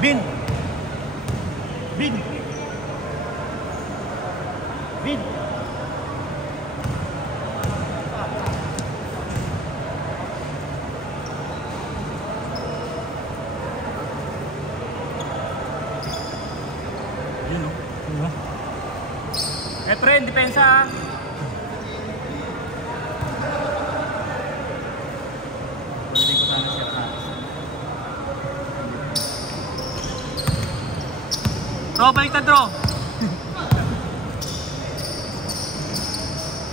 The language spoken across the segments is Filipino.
Bin! Bin! Bin! Yun o. Efren, depensa ah. Pwede ko sana siya taas. Bro, baliktad bro!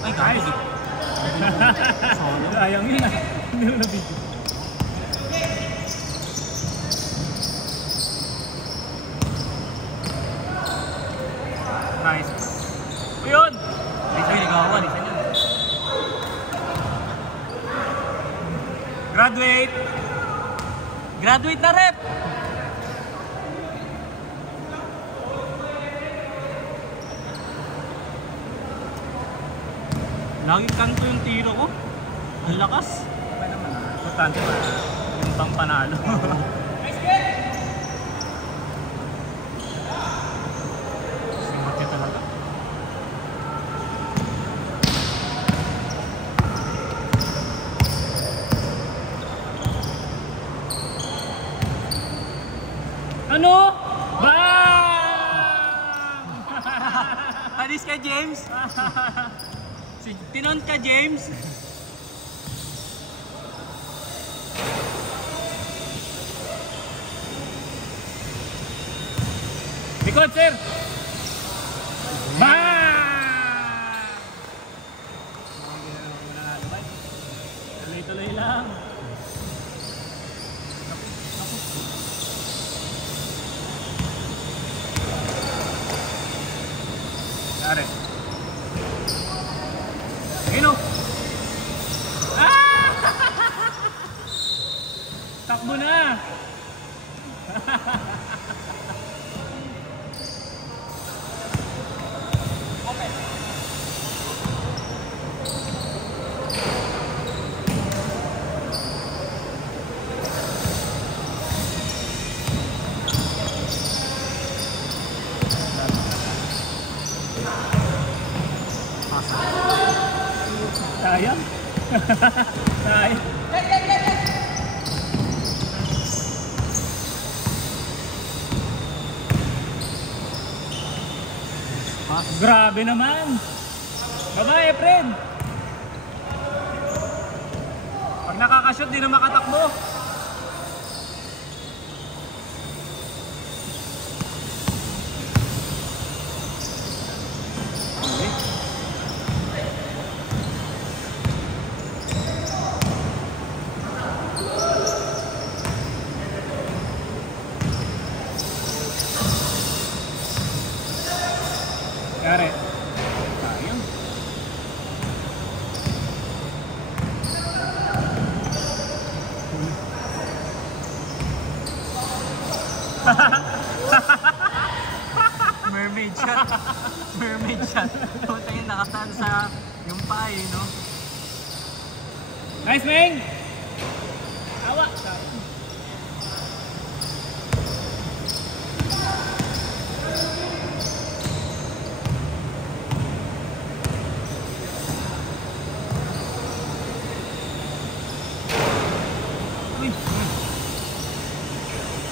Ay, guys! Sayang yun ah. Hindi mo nabigyo. Nice. O yun! Isa yung nagawa, isa yun. Graduate! Graduate na rep! Laging kanto yung tiro ko. Ang lakas. Okay naman. Importante pa yung pang panalo. Simat niya talaga. Ano? Bang! Alis ka, James? Tinon ka, James? Likod, sir! Bang! Tuloy-tuloy lang. Are. Ayun o! Ah! Takbo na! Sayang. Sayang. Grabe naman. Bye-bye, friend. Pag nakakashoot, di na makatakbo. Kare. Sayang. Mermaid shot. Mermaid shot. Punta yung nakasaan sa yung paa eh, no? Nice, Meng! Awa!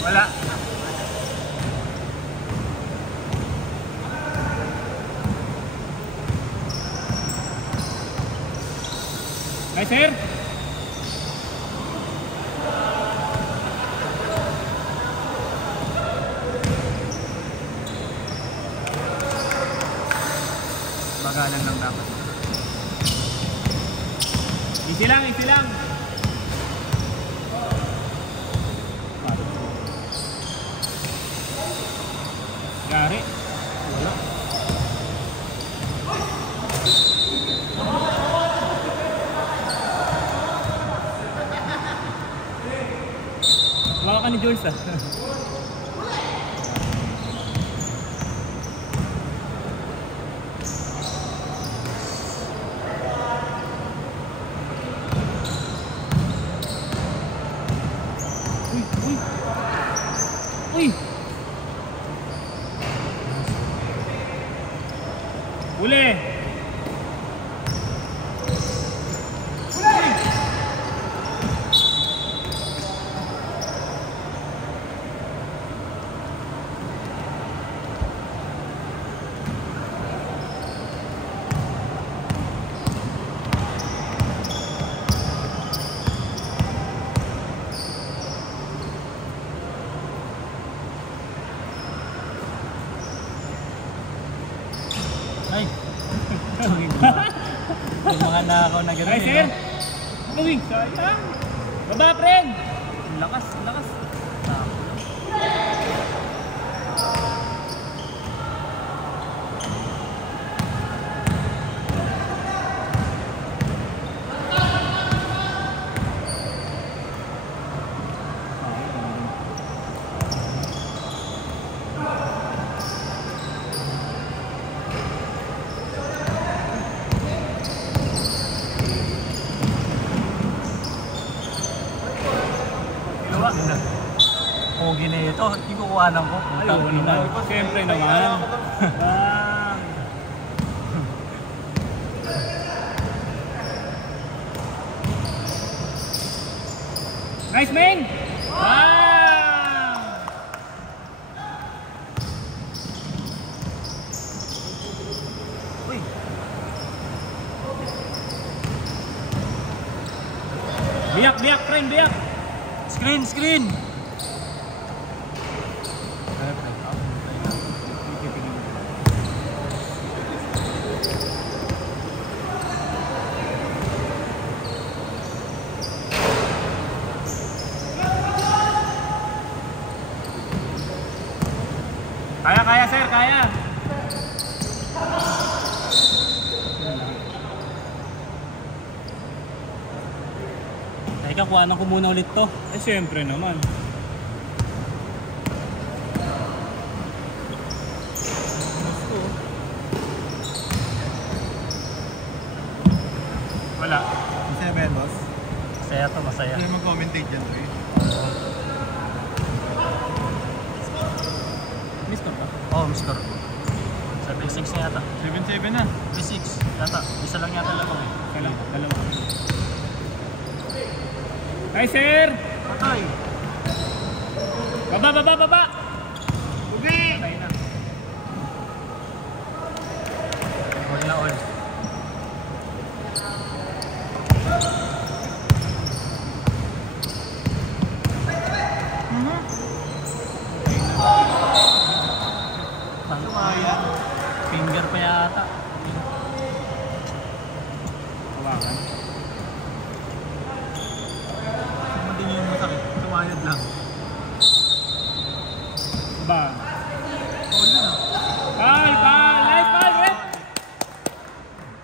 Wala. Nice, sir. Bagalan lang dapat. Easy lang, easy lang. Gari. Wala. Wala ka ni Jules ah. Uy! Uli! Ay! Yung mga nakaw na gano'n. Ay, sir! Uy! Sayang! Baba, friend! Lakas, lakas. Pogi na ito, hindi ko kuhanan ko. Ayaw mo naman. Siyempre naman. Ah. Nice, man! Wow! Uy! Biyak, biyak, friend, biyak! Screen, screen! Kaya, kaya, sir, kaya! Teka, kuhanan ko muna ulit to. Eh, siyempre naman. Wala. Masaya ba yan, boss? Masaya to, masaya. Hindi mag-commentate dyan, pre. Mister ka? Oh, Mr. 7-6 na yata. 7-7 na. 3-6 yata. Isa lang yata lang eh. Dalawa. Dalawa. Hi, sir! Patay! Baba, baba, baba! Ubi! Patay na. All na all. Sumayan. Finger pa yata. Hawakan. Hindi niyo yung masakit. Sumayad lang. Ba? Paul yun ah. Foul, foul! Nice foul, ref!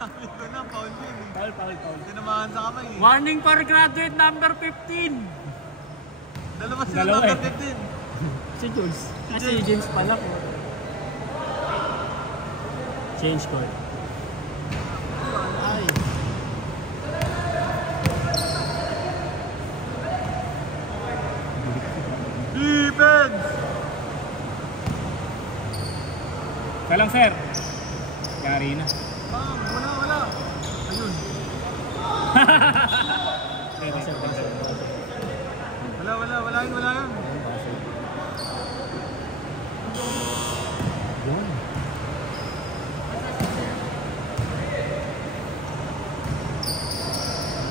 Ito na, Paul yun eh. Foul, foul, foul. Tinamaan sa kamay eh. Warning for graduate number 15! Dalawa sila Dalawa number eh. 15. Si Jules. Si James pala ko. Change court. Ay. Defense! Salang, sir. Yari na. Bang! Wala, wala. Ayun. Wala, wala, wala yun, wala yun.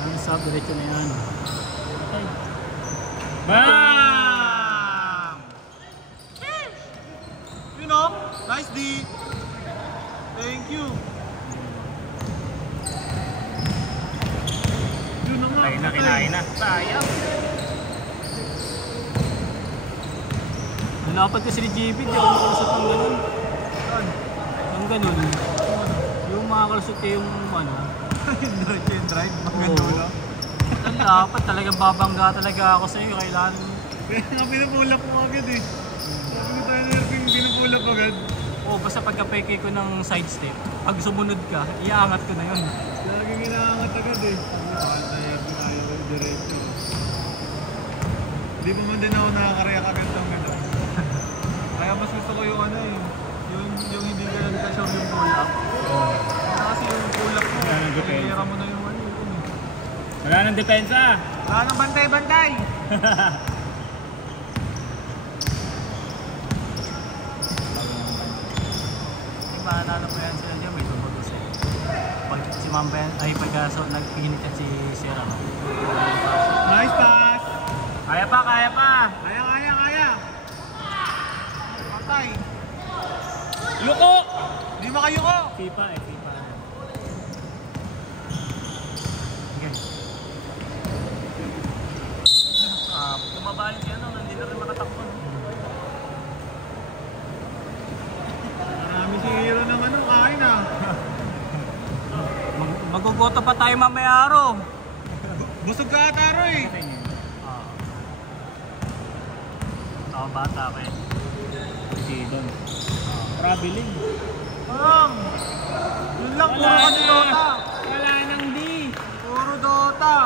Ang sub, diretso na yan. Ay. Bam! You know, nice D. Thank you. Yun na nga. Kinain na, kinain na. Sayang. Nalapat kasi ni JB, di ako makalusot ng ganun. Saan? Ang ganun. Yung makakalusot kayo yung ano. Yung diretso yung drive. Maganda Oo. wala. Dapat talagang babangga talaga ako sa iyo. Kailangan. Kaya nga pinapulap mo agad eh. Sabi ko tayo na yung pinapulap agad. Oo, basta pagka-peke ko ng side step, pag sumunod ka, iaangat ko na yun. Lagi ginaangat agad eh. Tayo tayo diretso. Hindi pa man din ako nakakareact agad ng gano'n. ng depensa. Wala nang bantay-bantay. Yung mananalo pa yan sila dyan, may tumutos eh. Pag si Mamba yan, ay pagkaso, nagpiginit yan si Sierra. Nice pass. Kaya pa, kaya pa. Kaya. Patay. Yuko! Di makayuko. FIFA eh, FIFA. Okay. Tumabalin siya no, hindi na rin makatakbo. Marami si Hero naman nung kain ah. Magugoto pa tayo mamaya araw. Busog ka ata Roy. Ako bata pa eh. Sidon. Traveling. Yun lang, puro ka ni Dota. Wala nang D. Puro Dota.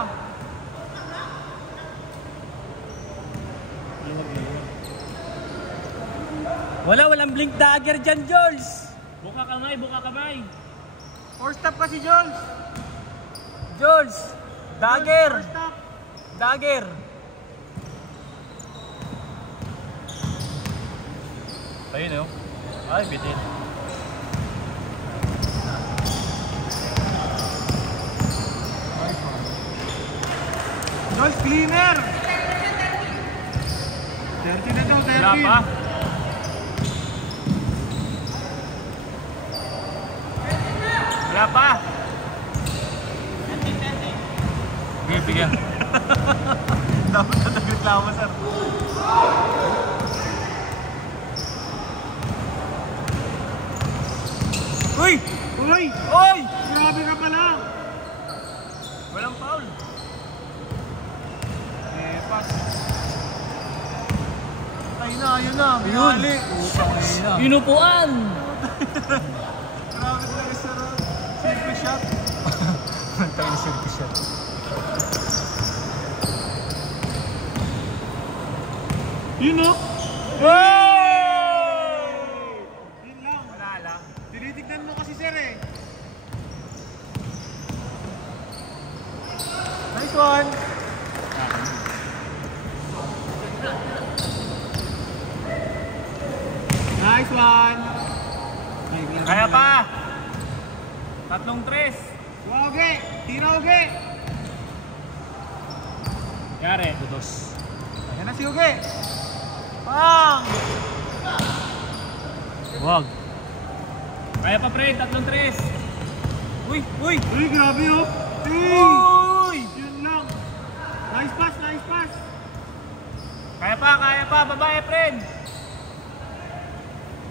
Walang blink dagger dyan, Jules. Buka kamay. First stop pa si Jules. Jules, dagger. First stop. Dagger. Ayun oh. Ay, bitin. Jules, cleaner. 30 na daw, 30. Wala pa. Wala pa. Bigyan. Dapat na nagreklamo, sir. Uy! Uy! Uy! Grabe ka pala. Walang foul. Pass. Ayun na. Binali. Pinupuan. Grabe talaga, sir. Circle shot. Tayo na circus shot. Yun o. Hey! Yun lang. Wala lang. Tinitignan mo kasi, sir eh. Nice one. Nice one. Kaya pa! Tatlong tres. Uge. Tira uge. Yari. Dos. Ayan na si Uge. Pang! Wag. Kaya pa pre, tatlong tres. Uy! Uy! Uy, grabe oh. Hey! Uy! Yun lang. Nice pass. Kaya pa, babae friend.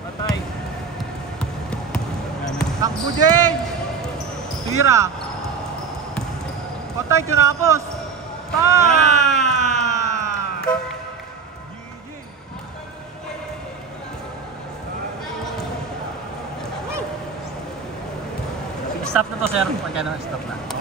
Patay. Takbo, Jane! Tira. Patay, tinapos. Pang! GG. Stop na to, sir. Pag ano, stop na.